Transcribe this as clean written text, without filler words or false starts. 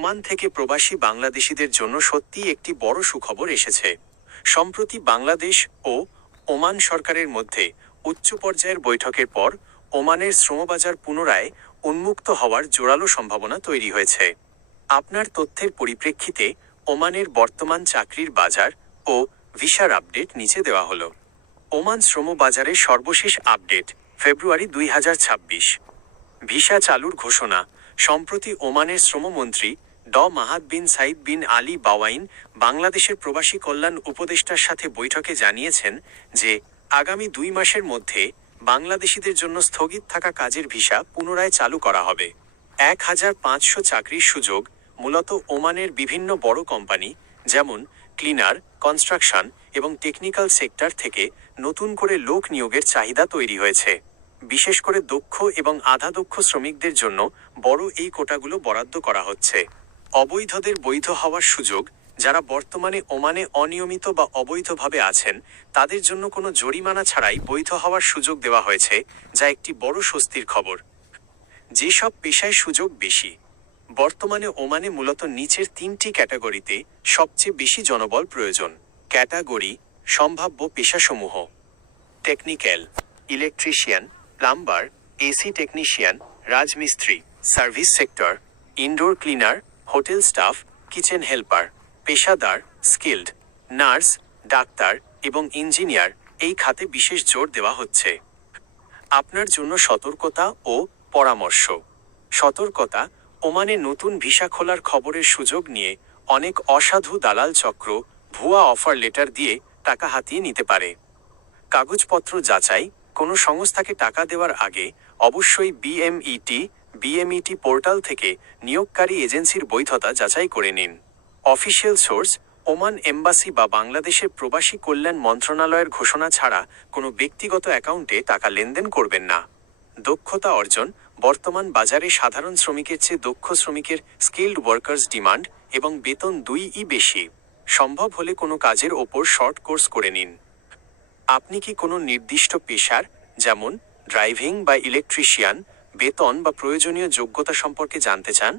Oman থেকে প্রবাসী বাংলাদেশিদের জন্য সত্যিই একটি বড় সুখবর এসেছে। সম্প্রতি বাংলাদেশ ও ওমান সরকারের মধ্যে উচ্চ পর্যায়ের বৈঠকের পর ওমানের শ্রমবাজার পুনরায় উন্মুক্ত হওয়ার জোরালো সম্ভাবনা তৈরি হয়েছে। আপনার তথ্যের পরিপ্রেক্ষিতে ওমানের বর্তমান চাকরির বাজার ও ভিসার আপডেট নিচে দেওয়া হলো। ওমান শ্রমবাজারের সর্বশেষ আপডেট ফেব্রুয়ারি 2026। ভিসা চালুর ঘোষণা। সম্প্রতি ওমানের শ্রমমন্ত্রী মাহাদ বিন সাইদ বিন আলী বাওয়াইন বাংলাদেশের প্রবাসী কল্যাণ উপদেষ্টার সাথে বৈঠকে জানিয়েছেন যে আগামী 2 মাসের মধ্যে বাংলাদেশিদের জন্য স্থগিত থাকা কাজের ভিসা পুনরায় চালু করা হবে। 1500 চাকরির সুযোগ, মূলত ওমানের বিভিন্ন বড় কোম্পানি যেমন ক্লিনার, কনস্ট্রাকশন এবং টেকনিক্যাল সেক্টর থেকে নতুন করে লোক নিয়োগের চাহিদা তৈরি হয়েছে। বিশেষ করে দক্ষ এবং আধা দক্ষ শ্রমিকদের জন্য বড় এই কোটাগুলো বরাদ্দ করা হচ্ছে। অবৈধদের বৈধ হওয়ার সুযোগ। যারা বর্তমানে ওমানে অনিয়মিত বা অবৈধভাবে আছেন তাদের জন্য কোনো জরিমানা ছাড়াই বৈধ হওয়ার সুযোগ দেওয়া হয়েছে, যা একটি বড় স্বস্তির খবর। যেসব পেশায় সুযোগ বেশি। বর্তমানে ওমানে মূলত নিচের 3টি ক্যাটাগরিতে সবচেয়ে বেশি জনবল প্রয়োজন। ক্যাটাগরি: সম্ভাব্য পেশাসমূহ: technical, electrician, plumber, AC technician, রাজমিস্ত্রি, service sector, indoor cleaner, hotel staff, kitchen helper. পেশাদার: স্কিল্ড, নার্স, ডাক্তার এবং ইঞ্জিনিয়ার। এই খাতে বিশেষ জোর দেওয়া হচ্ছে। আপনার জন্য সতর্কতা ও পরামর্শ। সতর্কতা: ওমানে নতুন ভিসা খোলার খবরের সুযোগ নিয়ে অনেক অসাধু দালাল চক্র ভুয়া অফার লেটার দিয়ে টাকা হাতিয়ে নিতে পারে। কাগজপত্র যাচাই: কোনো সংস্থাকে টাকা দেওয়ার আগে অবশ্যই বিএমইটি পোর্টাল থেকে নিয়োগকারী এজেন্সির বৈধতা যাচাই করে নিন। অফিসিয়াল সোর্স: ওমান এম্বাসি বা বাংলাদেশের প্রবাসী কল্যাণ মন্ত্রণালয়ের ঘোষণা ছাড়া কোনো ব্যক্তিগত অ্যাকাউন্টে টাকা লেনদেন করবেন না। দক্ষতা অর্জন: বর্তমান বাজারে সাধারণ শ্রমিকের চেয়ে দক্ষ শ্রমিকের স্কিল্ড ওয়ার্কার্স ডিমান্ড এবং বেতন 2ই বেশি। সম্ভব হলে কোনো কাজের ওপর শর্ট কোর্স করে নিন। আপনি কি কোনো নির্দিষ্ট পেশার যেমন ড্রাইভিং বা ইলেকট্রিশিয়ান বেতন বা প্রয়োজনীয় যোগ্যতা সম্পর্কে জানতে চান?